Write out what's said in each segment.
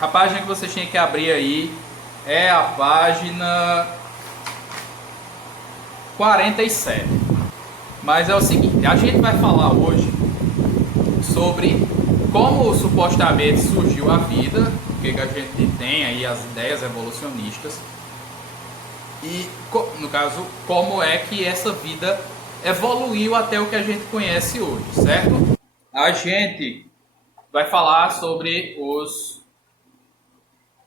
A página que você tinha que abrir aí é a página 47. Mas é o seguinte, a gente vai falar hoje sobre como supostamente surgiu a vida, o que a gente tem aí as ideias evolucionistas e, no caso, como é que essa vida evoluiu até o que a gente conhece hoje, certo? A gente vai falar sobre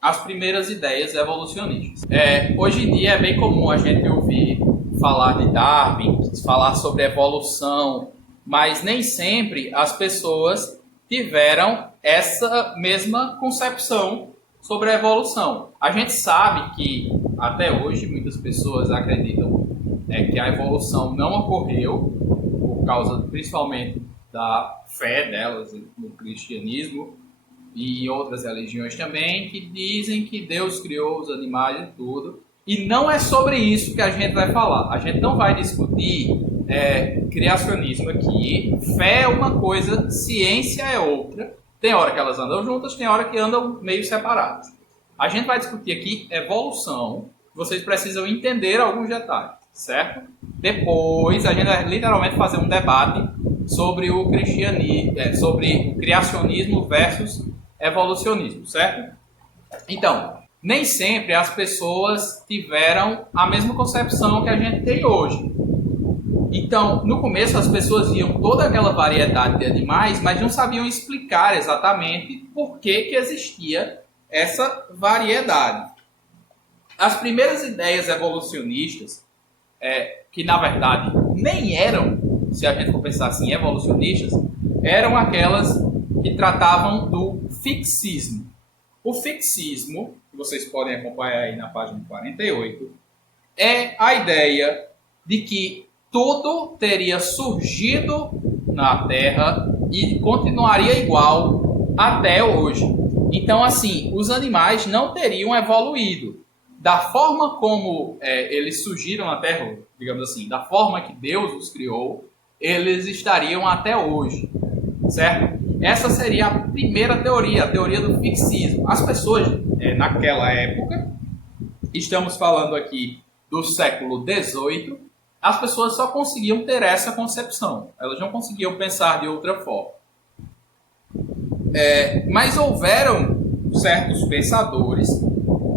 as primeiras ideias evolucionistas. Hoje em dia é bem comum a gente ouvir falar de Darwin, falar sobre evolução, mas nem sempre as pessoas tiveram essa mesma concepção sobre a evolução. A gente sabe que até hoje muitas pessoas acreditam que a evolução não ocorreu por causa principalmente da fé delas no cristianismo e em outras religiões também, que dizem que Deus criou os animais e tudo. E não é sobre isso que a gente vai falar. A gente não vai discutir criacionismo aqui. Fé é uma coisa, ciência é outra. Tem hora que elas andam juntas, tem hora que andam meio separadas. A gente vai discutir aqui evolução. Vocês precisam entender alguns detalhes, certo? Depois a gente vai literalmente fazer um debate sobre o cristianismo, sobre o criacionismo versus evolucionismo, certo? Então, nem sempre as pessoas tiveram a mesma concepção que a gente tem hoje. Então, no começo as pessoas viam toda aquela variedade de animais, mas não sabiam explicar exatamente por que existia essa variedade. As primeiras ideias evolucionistas, que na verdade nem eram, se a gente for pensar assim, evolucionistas, eram aquelas que tratavam do fixismo. O fixismo, que vocês podem acompanhar aí na página 48, é a ideia de que tudo teria surgido na Terra e continuaria igual até hoje. Então, assim, os animais não teriam evoluído. Da forma como eles surgiram na Terra, digamos assim, da forma que Deus os criou, eles estariam até hoje, certo? Essa seria a primeira teoria, a teoria do fixismo. As pessoas, naquela época, estamos falando aqui do século XVIII, as pessoas só conseguiam ter essa concepção. Elas não conseguiam pensar de outra forma. Mas houveram certos pensadores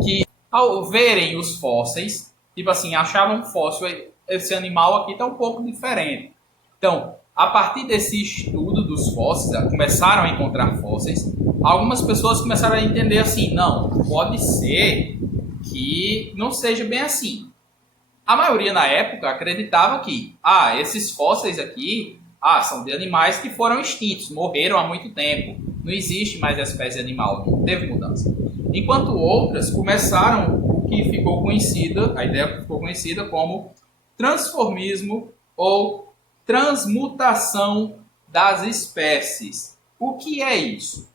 que, ao verem os fósseis, tipo assim, achavam um fóssil, esse animal aqui está um pouco diferente. Então, a partir desse estudo dos fósseis, começaram a encontrar fósseis, algumas pessoas começaram a entender assim, não, pode ser que não seja bem assim. A maioria na época acreditava que, esses fósseis aqui, são de animais que foram extintos, morreram há muito tempo, não existe mais espécie animal, não teve mudança. Enquanto outras começaram o que ficou conhecida, a ideia que ficou conhecida como transformismo ou transmutação das espécies. O que é isso?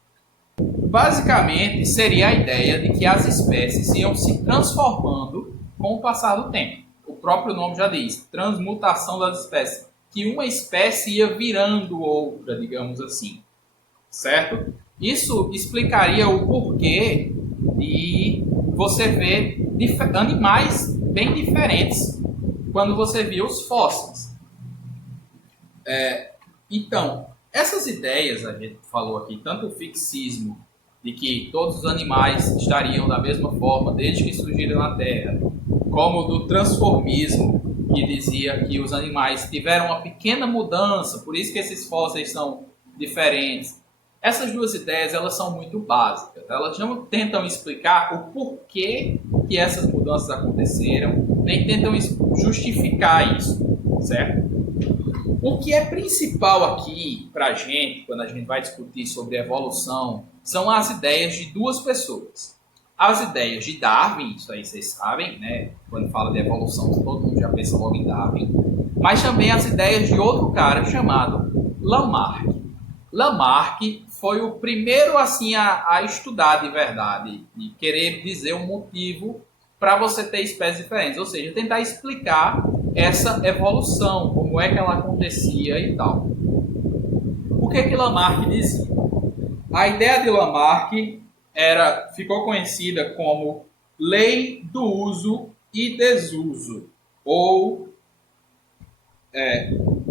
Basicamente, seria a ideia de que as espécies iam se transformando com o passar do tempo. O próprio nome já diz, transmutação das espécies. Que uma espécie ia virando outra, digamos assim. Certo? Isso explicaria o porquê de você ver animais bem diferentes quando você via os fósseis. Então, essas ideias, a gente falou aqui, tanto o fixismo, de que todos os animais estariam da mesma forma desde que surgiram na Terra, como do transformismo, que dizia que os animais tiveram uma pequena mudança, por isso que esses fósseis são diferentes. Essas duas ideias, elas são muito básicas. Elas não tentam explicar o porquê que essas mudanças aconteceram, nem tentam justificar isso, certo? O que é principal aqui para a gente, quando a gente vai discutir sobre evolução, são as ideias de duas pessoas. As ideias de Darwin, isso aí vocês sabem, né? Quando fala de evolução, todo mundo já pensa logo em Darwin. Mas também as ideias de outro cara chamado Lamarck. Lamarck foi o primeiro assim a estudar de verdade e querer dizer um motivo para você ter espécies diferentes, ou seja, tentar explicar essa evolução, como é que ela acontecia e tal. O que Lamarck dizia? A ideia de Lamarck ficou conhecida como Lei do Uso e Desuso, ou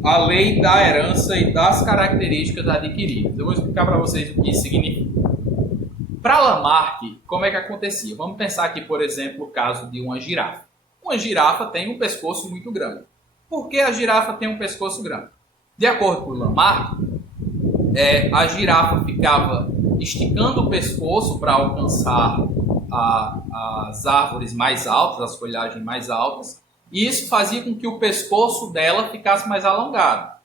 a Lei da Herança e das Características Adquiridas. Eu vou explicar para vocês o que isso significa. Para Lamarck, como é que acontecia? Vamos pensar aqui, por exemplo, o caso de uma girafa. Uma girafa tem um pescoço muito grande. Por que a girafa tem um pescoço grande? De acordo com Lamarck, a girafa ficava esticando o pescoço para alcançar as árvores mais altas, as folhagens mais altas, e isso fazia com que o pescoço dela ficasse mais alongado.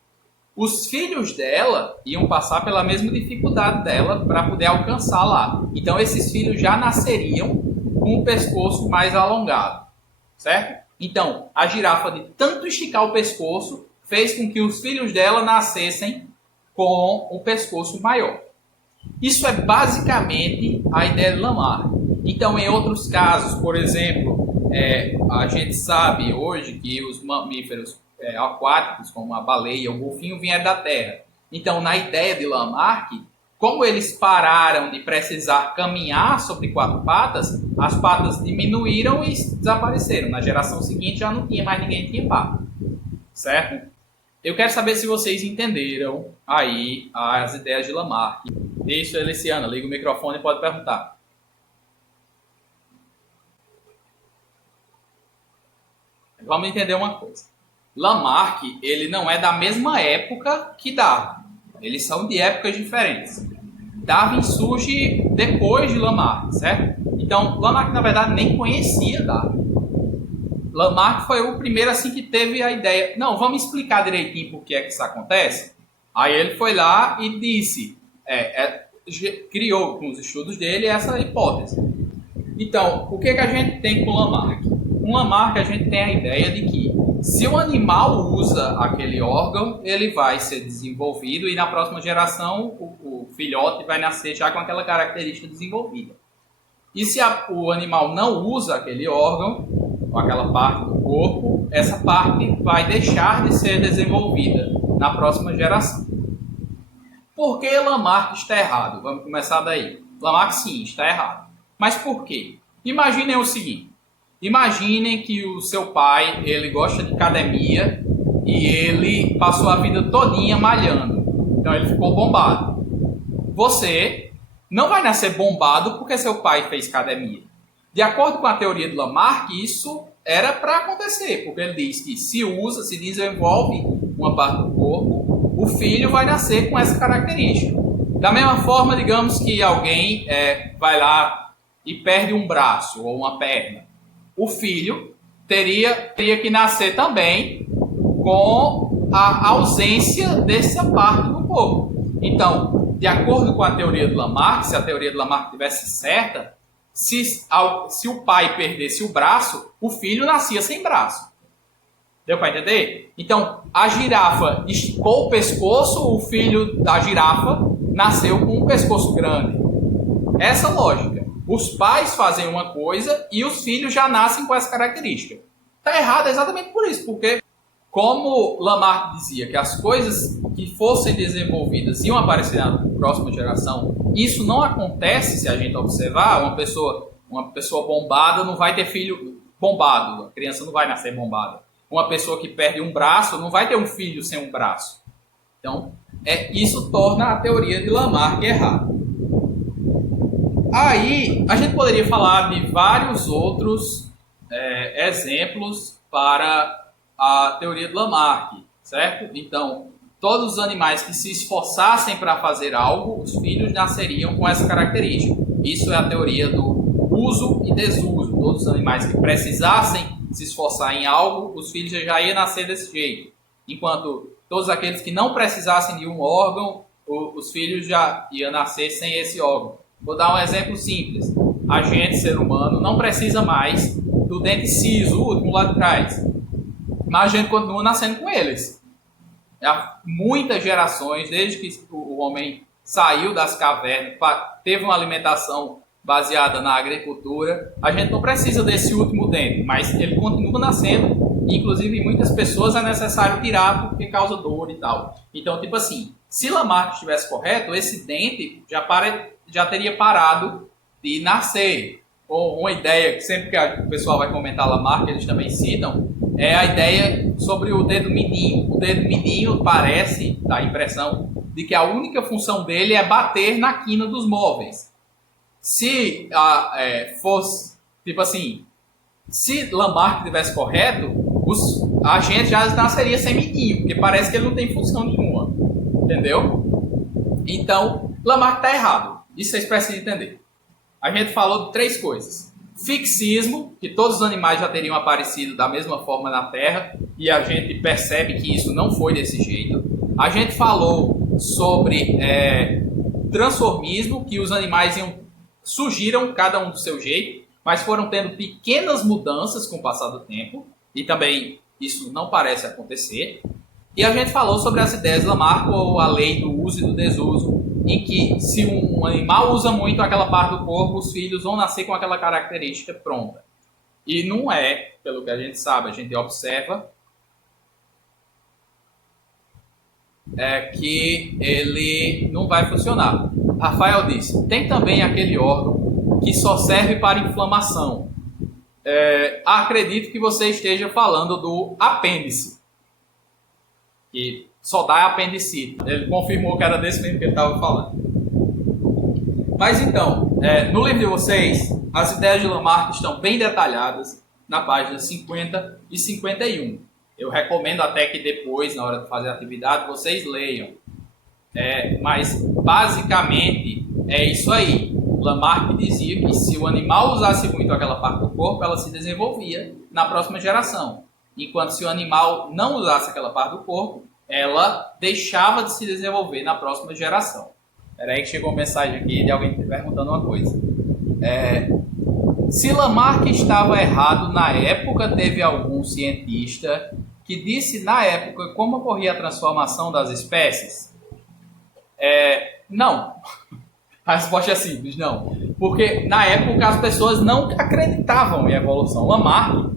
Os filhos dela iam passar pela mesma dificuldade dela para poder alcançar lá. Então, esses filhos já nasceriam com o pescoço mais alongado, certo? Então, a girafa, de tanto esticar o pescoço, fez com que os filhos dela nascessem com o pescoço maior. Isso é basicamente a ideia de Lamarck. Então, em outros casos, por exemplo, a gente sabe hoje que os mamíferos aquáticos, como a baleia, o golfinho, vieram da terra. Então, na ideia de Lamarck, como eles pararam de precisar caminhar sobre 4 patas, as patas diminuíram e desapareceram. Na geração seguinte já não tinha mais ninguém que tinha pata. Certo? Eu quero saber se vocês entenderam aí as ideias de Lamarck. Isso, Eliciana, liga o microfone e pode perguntar. Vamos entender uma coisa. Lamarck, ele não é da mesma época que Darwin. Eles são de épocas diferentes. Darwin surge depois de Lamarck, certo? Então, Lamarck, na verdade, nem conhecia Darwin. Lamarck foi o primeiro assim que teve a ideia. Não, vamos explicar direitinho por que é que isso acontece. Aí ele foi lá e disse, criou com os estudos dele essa hipótese. Então, o que a gente tem com Lamarck? Com Lamarck a gente tem a ideia de que se o animal usa aquele órgão, ele vai ser desenvolvido e na próxima geração o filhote vai nascer já com aquela característica desenvolvida. E se o animal não usa aquele órgão, ou aquela parte do corpo, essa parte vai deixar de ser desenvolvida na próxima geração. Por que Lamarck está errado? Vamos começar daí. Lamarck, sim, está errado. Mas por quê? Imaginem o seguinte. Imaginem que o seu pai, ele gosta de academia e ele passou a vida todinha malhando. Então ele ficou bombado. Você não vai nascer bombado porque seu pai fez academia. De acordo com a teoria de Lamarck, isso era para acontecer, porque ele diz que se desenvolve uma parte do corpo, o filho vai nascer com essa característica. Da mesma forma, digamos que alguém vai lá e perde um braço ou uma perna. O filho teria que nascer também com a ausência dessa parte do corpo. Então, de acordo com a teoria de Lamarck, se a teoria de Lamarck estivesse certa, se o pai perdesse o braço, o filho nascia sem braço. Deu para entender? Então, a girafa esticou o pescoço, o filho da girafa nasceu com um pescoço grande. Essa lógica. Os pais fazem uma coisa e os filhos já nascem com essa característica. Está errado exatamente por isso, porque como Lamarck dizia que as coisas que fossem desenvolvidas iam aparecer na próxima geração, isso não acontece se a gente observar. Uma pessoa bombada não vai ter filho bombado, a criança não vai nascer bombada. Uma pessoa que perde um braço não vai ter um filho sem um braço. Então, isso torna a teoria de Lamarck errada. Aí, a gente poderia falar de vários outros exemplos para a teoria de Lamarck, certo? Então, todos os animais que se esforçassem para fazer algo, os filhos nasceriam com essa característica. Isso é a teoria do uso e desuso. Todos os animais que precisassem se esforçar em algo, os filhos já iam nascer desse jeito. Enquanto todos aqueles que não precisassem de um órgão, os filhos já iam nascer sem esse órgão. Vou dar um exemplo simples. A gente, ser humano, não precisa mais do dente ciso, o último lá de trás. Mas a gente continua nascendo com eles. Há muitas gerações, desde que o homem saiu das cavernas, teve uma alimentação baseada na agricultura, a gente não precisa desse último dente, mas ele continua nascendo. Inclusive, em muitas pessoas é necessário tirar porque causa dor e tal. Então, tipo assim, se Lamarck estivesse correto, esse dente já teria parado de nascer. Ou uma ideia que sempre que o pessoal vai comentar Lamarck, eles também citam, é a ideia sobre o dedo mindinho. O dedo mindinho parece, dá a impressão, de que a única função dele é bater na quina dos móveis. Se fosse, tipo assim, se Lamarck tivesse correto, a gente já nasceria sem mindinho, porque parece que ele não tem função nenhuma. Entendeu? Então, Lamarck está errado. Isso vocês precisam entender. A gente falou de 3 coisas. Fixismo, que todos os animais já teriam aparecido da mesma forma na Terra, e a gente percebe que isso não foi desse jeito. A gente falou sobre transformismo, que os animais surgiram cada um do seu jeito, mas foram tendo pequenas mudanças com o passar do tempo, e também isso não parece acontecer. E a gente falou sobre as ideias de Lamarck, ou a lei do uso e do desuso, em que se um animal usa muito aquela parte do corpo, os filhos vão nascer com aquela característica pronta. E não é, pelo que a gente sabe, a gente observa, que ele não vai funcionar. Rafael disse, tem também aquele órgão que só serve para inflamação. Acredito que você esteja falando do apêndice, que só dá apendicite. Ele confirmou que era desse mesmo que ele estava falando. Mas então, no livro de vocês, as ideias de Lamarck estão bem detalhadas na página 50 e 51. Eu recomendo até que depois, na hora de fazer a atividade, vocês leiam. Mas, basicamente, é isso aí. Lamarck dizia que se o animal usasse muito aquela parte do corpo, ela se desenvolvia na próxima geração. Enquanto se o animal não usasse aquela parte do corpo, ela deixava de se desenvolver na próxima geração. Espera aí que chegou uma mensagem aqui de alguém perguntando uma coisa. Se Lamarck estava errado na época, teve algum cientista que disse na época como ocorria a transformação das espécies? Não. A resposta é simples, não. Porque na época as pessoas não acreditavam em evolução. Lamarck,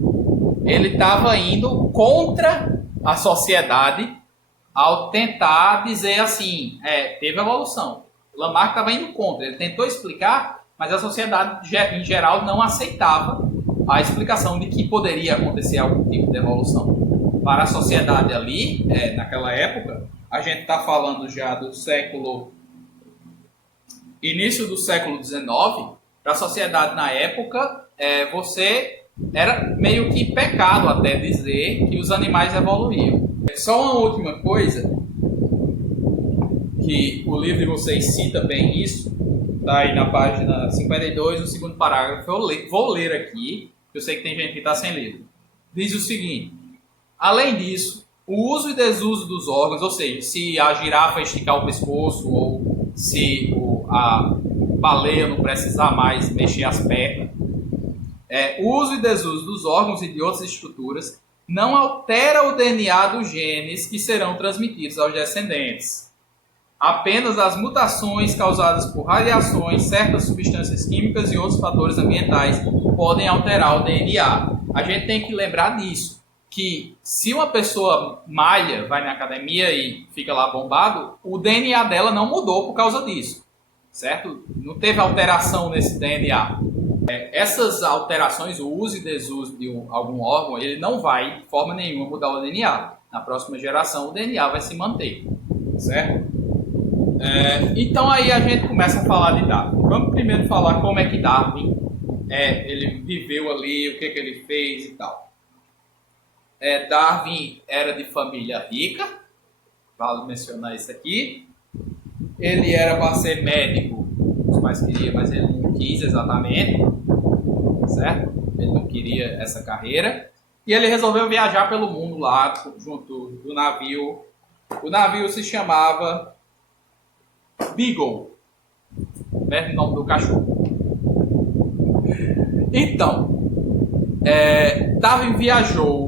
ele estava indo contra a sociedade ao tentar dizer assim, teve evolução. Lamarck estava indo contra, ele tentou explicar, mas a sociedade em geral não aceitava a explicação de que poderia acontecer algum tipo de evolução. Para a sociedade ali, naquela época, a gente está falando já do início do século XIX, para a sociedade na época, você era meio que pecado até dizer que os animais evoluíam. Só uma última coisa, que o livro de vocês cita bem isso, está aí na página 52, no segundo parágrafo, vou ler aqui, eu sei que tem gente que está sem livro. Diz o seguinte: além disso, o uso e desuso dos órgãos, ou seja, se a girafa esticar o pescoço, ou se a baleia não precisar mais mexer as pernas, o uso e desuso dos órgãos e de outras estruturas não altera o DNA dos genes que serão transmitidos aos descendentes. Apenas as mutações causadas por radiações, certas substâncias químicas e outros fatores ambientais podem alterar o DNA. A gente tem que lembrar disso, que se uma pessoa malha, vai na academia e fica lá bombado, o DNA dela não mudou por causa disso, certo? Não teve alteração nesse DNA. Essas alterações, o uso e desuso de algum órgão, ele não vai, de forma nenhuma, mudar o DNA. Na próxima geração, o DNA vai se manter, certo? Então aí a gente começa a falar de Darwin. Vamos primeiro falar como é que Darwin ele viveu ali, o que ele fez e tal. Darwin era de família rica, vale mencionar isso aqui. Ele era para ser médico, os pais queriam, mas ele não quis exatamente, certo? Ele não queria essa carreira. E ele resolveu viajar pelo mundo lá, junto do navio. O navio se chamava Beagle, mesmo nome do cachorro. Então, Darwin viajou.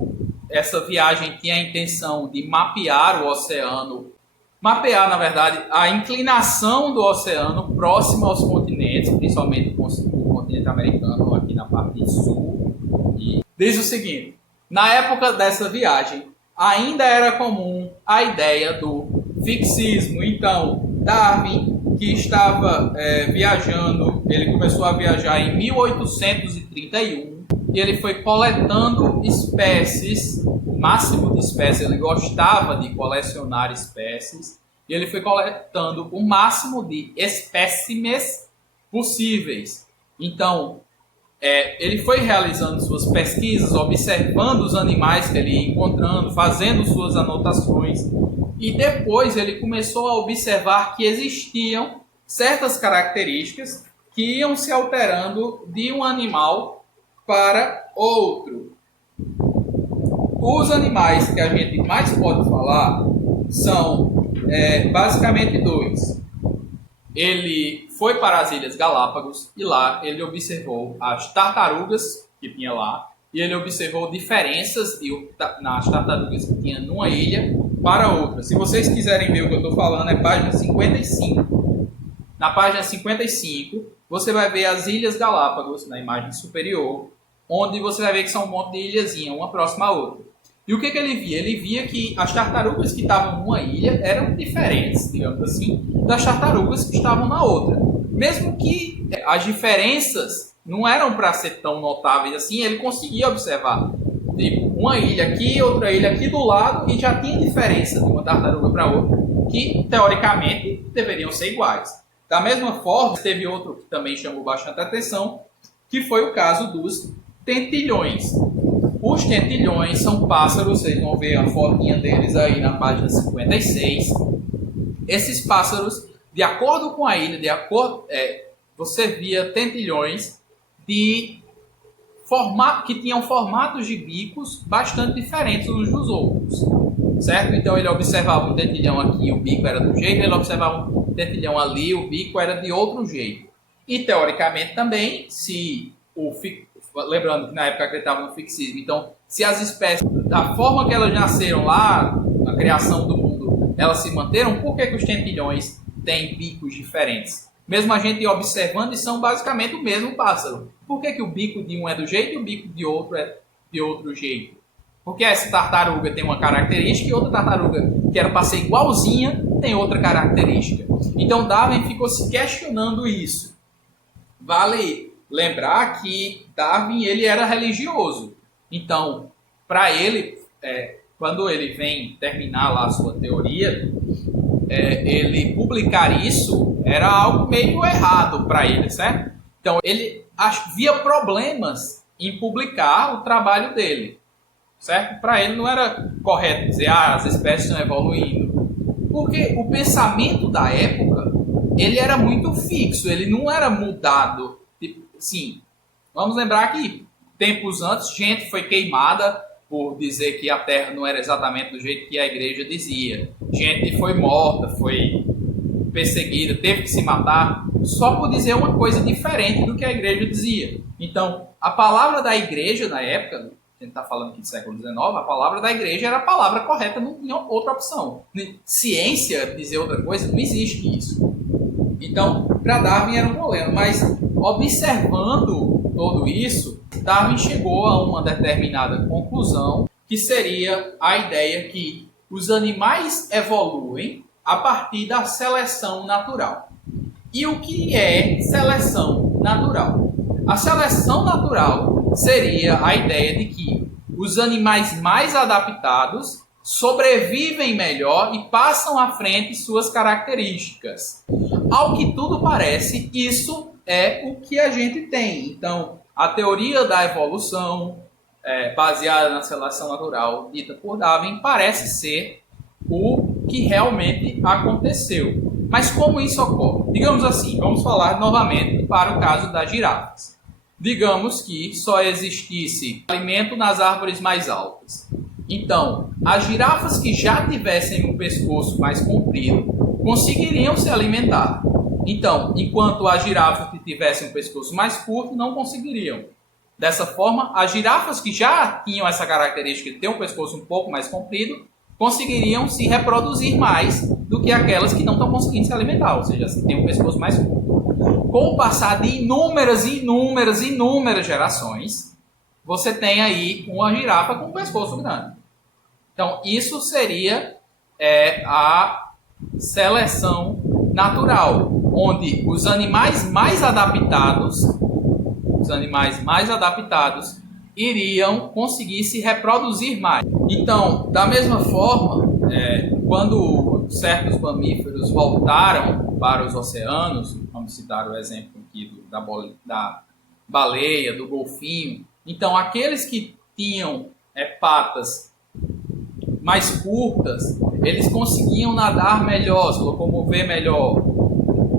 Essa viagem tinha a intenção de mapear o oceano, mapear, na verdade, a inclinação do oceano próximo aos continentes, principalmente o continente americano, aqui na parte sul. E diz o seguinte: na época dessa viagem, ainda era comum a ideia do fixismo. Então, Darwin, que estava viajando Ele começou a viajar em 1831 e ele foi coletando espécies, o máximo de espécies, ele gostava de colecionar espécies, e ele foi coletando o máximo de espécimes possíveis. Então, ele foi realizando suas pesquisas, observando os animais que ele ia encontrando, fazendo suas anotações, e depois ele começou a observar que existiam certas características que iam se alterando de um animal para outro. Os animais que a gente mais pode falar são basicamente dois. Ele foi para as Ilhas Galápagos e lá ele observou as tartarugas que tinha lá, e ele observou diferenças nas tartarugas que tinha numa ilha para outra. Se vocês quiserem ver o que eu estou falando, é página 55. Na página 55, você vai ver as Ilhas Galápagos, na imagem superior, onde você vai ver que são um monte de ilhazinha, uma próxima à outra. E o que ele via? Ele via que as tartarugas que estavam numa ilha eram diferentes, digamos assim, das tartarugas que estavam na outra. Mesmo que as diferenças não eram para ser tão notáveis assim, ele conseguia observar. Tipo, uma ilha aqui, outra ilha aqui do lado, e já tinha diferença de uma tartaruga para outra, que teoricamente deveriam ser iguais. Da mesma forma, teve outro que também chamou bastante atenção, que foi o caso dos tentilhões. Os tentilhões são pássaros, vocês vão ver a fotinha deles aí na página 56. Esses pássaros, de acordo com a ilha, você via tentilhões que tinham formatos de bicos bastante diferentes uns dos outros, certo? Então ele observava um tentilhão aqui, o bico era de um jeito, ele observava um tentilhão ali, o bico era de outro jeito. E teoricamente também, lembrando que na época acreditavam no fixismo, então se as espécies, da forma que elas nasceram lá, na criação do mundo, elas se manteram, por que os tentilhões têm bicos diferentes? Mesmo a gente observando, e são basicamente o mesmo pássaro. Por que o bico de um é do jeito e o bico de outro é de outro jeito? Porque essa tartaruga tem uma característica e outra tartaruga, que era para ser igualzinha, tem outra característica. Então Darwin ficou se questionando isso. Vale lembrar que Darwin ele era religioso. Então, para ele, quando ele vem terminar lá a sua teoria, ele publicar isso era algo meio errado para ele, certo? Então, ele via problemas em publicar o trabalho dele, certo? Para ele não era correto dizer, as espécies estão evoluindo. Porque o pensamento da época, ele era muito fixo, ele não era mudado. Sim, vamos lembrar que tempos antes, gente foi queimada por dizer que a Terra não era exatamente do jeito que a igreja dizia. Gente foi morta, foi perseguida, teve que se matar só por dizer uma coisa diferente do que a igreja dizia. Então, a palavra da igreja na época, a gente está falando aqui do século XIX, a palavra da igreja era a palavra correta, não tinha outra opção. Ciência, dizer outra coisa, não existe isso. Então, para Darwin era um problema, mas observando tudo isso, Darwin chegou a uma determinada conclusão, que seria a ideia que os animais evoluem a partir da seleção natural. E o que é seleção natural? A seleção natural seria a ideia de que os animais mais adaptados sobrevivem melhor e passam à frente suas características. Ao que tudo parece, isso é o que a gente tem. Então, a teoria da evolução, baseada na seleção natural, dita por Darwin, parece ser o que realmente aconteceu. Mas como isso ocorre? Digamos assim, vamos falar novamente para o caso das girafas. Digamos que só existisse alimento nas árvores mais altas. Então, as girafas que já tivessem um pescoço mais comprido conseguiriam se alimentar. Então, enquanto as girafas que tivessem um pescoço mais curto não conseguiriam. Dessa forma, as girafas que já tinham essa característica de ter um pescoço um pouco mais comprido conseguiriam se reproduzir mais do que aquelas que não estão conseguindo se alimentar, ou seja, se tem um pescoço mais curto. Com o passar de inúmeras gerações, você tem aí uma girafa com um pescoço grande. Então, isso seria a seleção natural, onde os animais mais adaptados iriam conseguir se reproduzir mais. Então, da mesma forma, quando certos mamíferos voltaram para os oceanos, vamos citar o exemplo aqui da baleia, do golfinho, então aqueles que tinham patas mais curtas, eles conseguiam nadar melhor, se locomover melhor.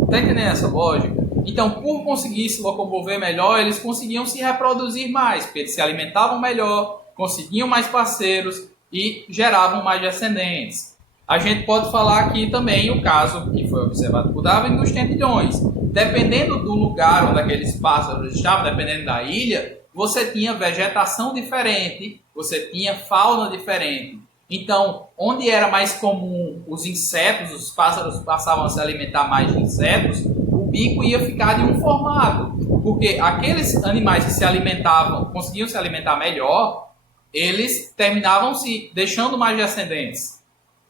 Está entendendo essa lógica? Então, por conseguir se locomover melhor, eles conseguiam se reproduzir mais, porque eles se alimentavam melhor, conseguiam mais parceiros e geravam mais descendentes. A gente pode falar aqui também o caso que foi observado por Darwin dos tentilhões. Dependendo do lugar onde aqueles pássaros estavam, dependendo da ilha, você tinha vegetação diferente, você tinha fauna diferente. Então, onde era mais comum os insetos, os pássaros passavam a se alimentar mais de insetos, o bico ia ficar de um formato. Porque aqueles animais que se alimentavam, conseguiam se alimentar melhor, eles terminavam se deixando mais descendentes.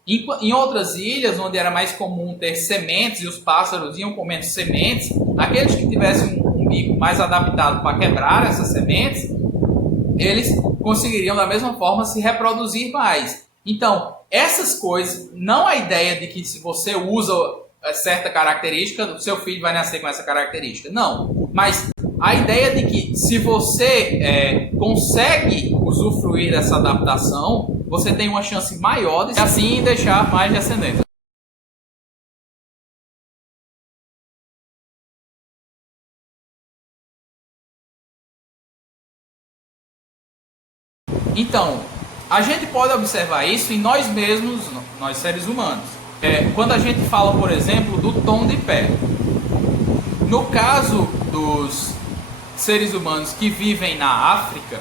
Em outras ilhas, onde era mais comum ter sementes e os pássaros iam comendo sementes, aqueles que tivessem um bico mais adaptado para quebrar essas sementes, eles conseguiriam da mesma forma se reproduzir mais. Então, essas coisas, não a ideia de que se você usa certa característica, o seu filho vai nascer com essa característica. Não, mas a ideia de que se você consegue usufruir dessa adaptação, você tem uma chance maior de assim deixar mais descendentes. Então, a gente pode observar isso em nós mesmos, nós seres humanos. Quando a gente fala, por exemplo, do tom de pele. No caso dos seres humanos que vivem na África,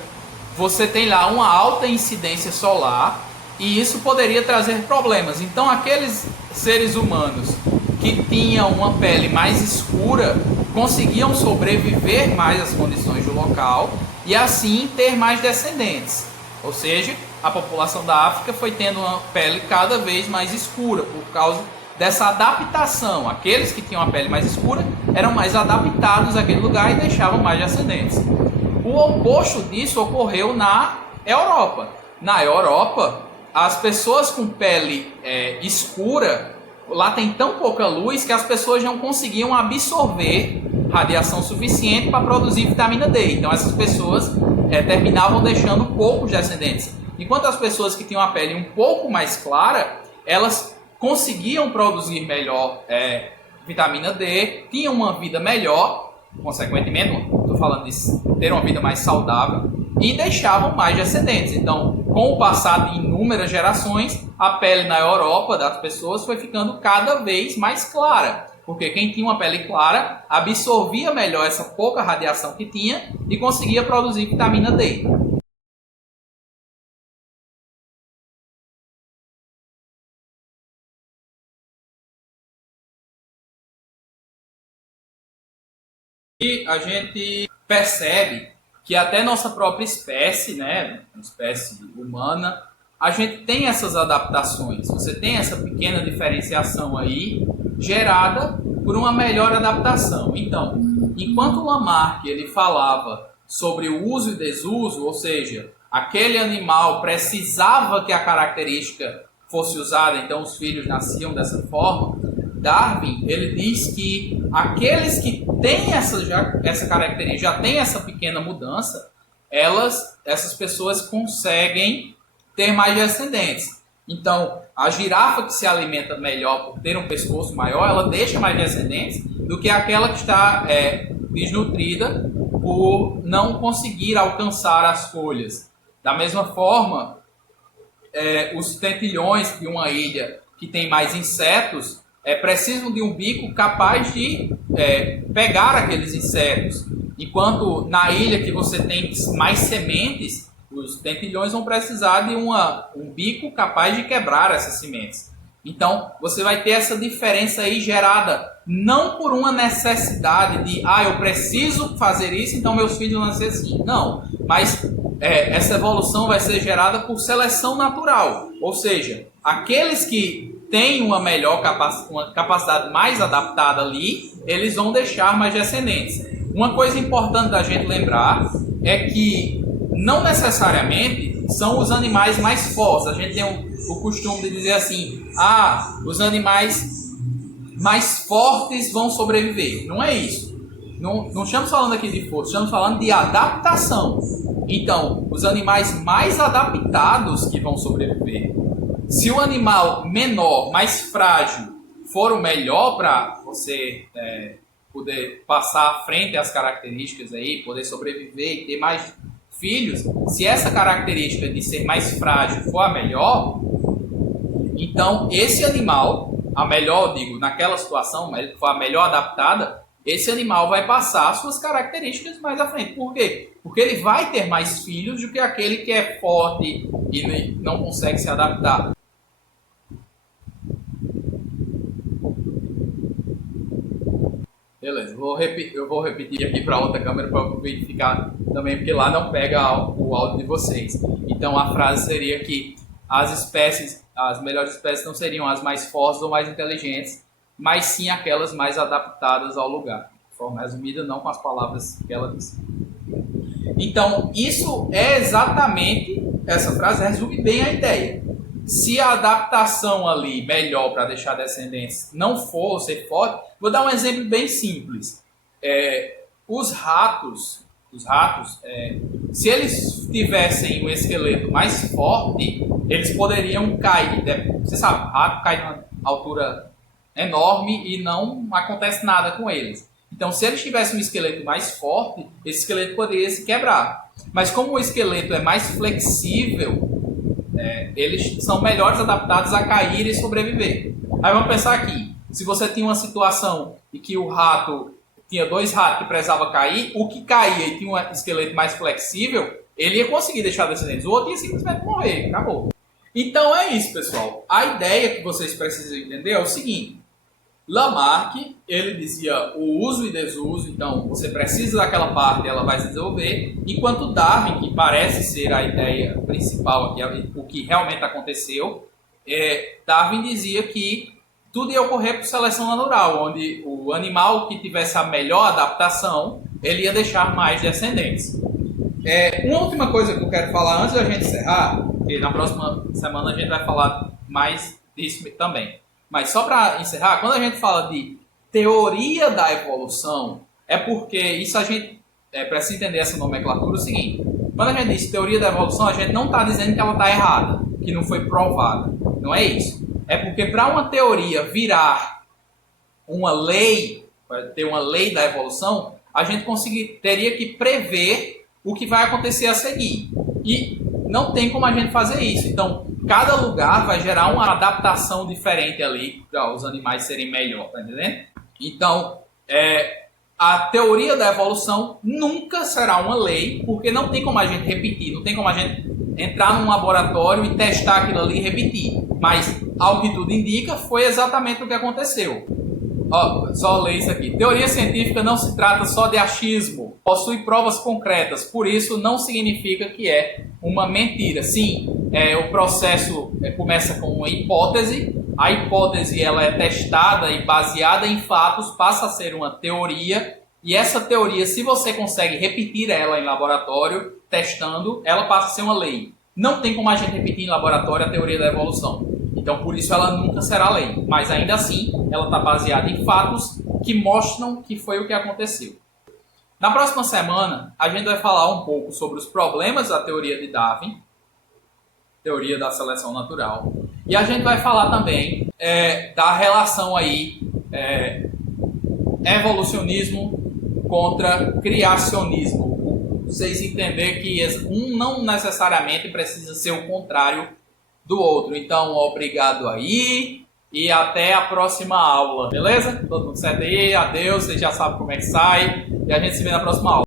você tem lá uma alta incidência solar e isso poderia trazer problemas. Então, aqueles seres humanos que tinham uma pele mais escura conseguiam sobreviver mais às condições do local e assim ter mais descendentes. Ou seja, a população da África foi tendo uma pele cada vez mais escura por causa dessa adaptação. Aqueles que tinham a pele mais escura eram mais adaptados àquele lugar e deixavam mais descendentes. O oposto disso ocorreu na Europa. Na Europa, as pessoas com pele escura, lá tem tão pouca luz que as pessoas não conseguiam absorver radiação suficiente para produzir vitamina D. Então essas pessoas terminavam deixando poucos descendentes. Enquanto as pessoas que tinham a pele um pouco mais clara, elas conseguiam produzir melhor vitamina D, tinham uma vida melhor, consequentemente, estou falando de ter uma vida mais saudável, e deixavam mais descendentes. Então, com o passar de inúmeras gerações, a pele na Europa das pessoas foi ficando cada vez mais clara. Porque quem tinha uma pele clara absorvia melhor essa pouca radiação que tinha e conseguia produzir vitamina D. E a gente percebe que até nossa própria espécie, né, a espécie humana, a gente tem essas adaptações. Você tem essa pequena diferenciação aí, gerada por uma melhor adaptação. Então, enquanto Lamarck ele falava sobre o uso e desuso, ou seja, aquele animal precisava que a característica fosse usada, então os filhos nasciam dessa forma, Darwin ele diz que aqueles que têm essa característica, já têm essa pequena mudança, essas pessoas conseguem ter mais descendentes. Então, a girafa que se alimenta melhor por ter um pescoço maior, ela deixa mais descendentes do que aquela que está desnutrida por não conseguir alcançar as folhas. Da mesma forma, os tentilhões de uma ilha que tem mais insetos precisam de um bico capaz de pegar aqueles insetos. Enquanto na ilha que você tem mais sementes, os tentilhões vão precisar de um bico capaz de quebrar essas sementes. Então, você vai ter essa diferença aí gerada não por uma necessidade de eu preciso fazer isso, então meus filhos vão nascer assim. Não, mas essa evolução vai ser gerada por seleção natural. Ou seja, aqueles que têm uma melhor uma capacidade mais adaptada ali, eles vão deixar mais descendentes. Uma coisa importante da gente lembrar é que não necessariamente são os animais mais fortes. A gente tem o costume de dizer assim, os animais mais fortes vão sobreviver. Não é isso. Não estamos falando aqui de força, estamos falando de adaptação. Então, os animais mais adaptados que vão sobreviver. Se o animal menor, mais frágil, for o melhor para você poder passar à frente as características aí, poder sobreviver e ter mais filhos, se essa característica de ser mais frágil for a melhor, então esse animal, a melhor, digo, naquela situação, for a melhor adaptada, esse animal vai passar suas características mais à frente. Por quê? Porque ele vai ter mais filhos do que aquele que é forte e não consegue se adaptar. Beleza, eu vou repetir aqui para outra câmera para verificar também, porque lá não pega o áudio de vocês. Então a frase seria que as melhores espécies não seriam as mais fortes ou mais inteligentes, mas sim aquelas mais adaptadas ao lugar. De forma resumida, não com as palavras que ela disse. Então, isso é exatamente, essa frase resume bem a ideia. Se a adaptação ali melhor para deixar descendentes não for ser forte, vou dar um exemplo bem simples. Os ratos, se eles tivessem um esqueleto mais forte, eles poderiam cair. Você sabe, rato cai numa altura enorme e não acontece nada com eles. Então, se eles tivessem um esqueleto mais forte, esse esqueleto poderia se quebrar. Mas como o esqueleto é mais flexível, eles são melhores adaptados a cair e sobreviver. Aí vamos pensar aqui, se você tinha uma situação em que o rato tinha 2 ratos que precisavam cair, o que caía e tinha um esqueleto mais flexível, ele ia conseguir deixar descendentes. O outro ia simplesmente morrer, acabou. Então é isso, pessoal. A ideia que vocês precisam entender é o seguinte. Lamarck, ele dizia o uso e desuso, então você precisa daquela parte, ela vai se desenvolver, enquanto Darwin, que parece ser a ideia principal aqui, o que realmente aconteceu, Darwin dizia que tudo ia ocorrer por seleção natural, onde o animal que tivesse a melhor adaptação, ele ia deixar mais descendentes. Uma última coisa que eu quero falar antes da gente encerrar, porque na próxima semana a gente vai falar mais disso também. Mas só para encerrar, quando a gente fala de teoria da evolução, é porque isso a gente precisa entender essa nomenclatura o seguinte. Quando a gente diz teoria da evolução, a gente não está dizendo que ela está errada, que não foi provada. Não é isso. É porque para uma teoria virar uma lei, ter uma lei da evolução, a gente teria que prever o que vai acontecer a seguir. E não tem como a gente fazer isso. Então, cada lugar vai gerar uma adaptação diferente ali para os animais serem melhor, tá entendendo? Então, a teoria da evolução nunca será uma lei, porque não tem como a gente repetir, não tem como a gente entrar num laboratório e testar aquilo ali e repetir. Mas, ao que tudo indica, foi exatamente o que aconteceu. Só ler isso aqui. Teoria científica não se trata só de achismo, possui provas concretas, por isso não significa que é uma mentira. Sim, o processo começa com uma hipótese, a hipótese ela é testada e baseada em fatos, passa a ser uma teoria, e essa teoria, se você consegue repetir ela em laboratório, testando, ela passa a ser uma lei. Não tem como a gente repetir em laboratório a teoria da evolução. Então, por isso, ela nunca será lei. Mas, ainda assim, ela está baseada em fatos que mostram que foi o que aconteceu. Na próxima semana, a gente vai falar um pouco sobre os problemas da teoria de Darwin, teoria da seleção natural. E a gente vai falar também da relação aí, evolucionismo contra criacionismo. Vocês entenderem que um não necessariamente precisa ser o contrário do outro. Então, obrigado aí e até a próxima aula, beleza? Todo mundo certo aí? Adeus, vocês já sabem como é que sai e a gente se vê na próxima aula.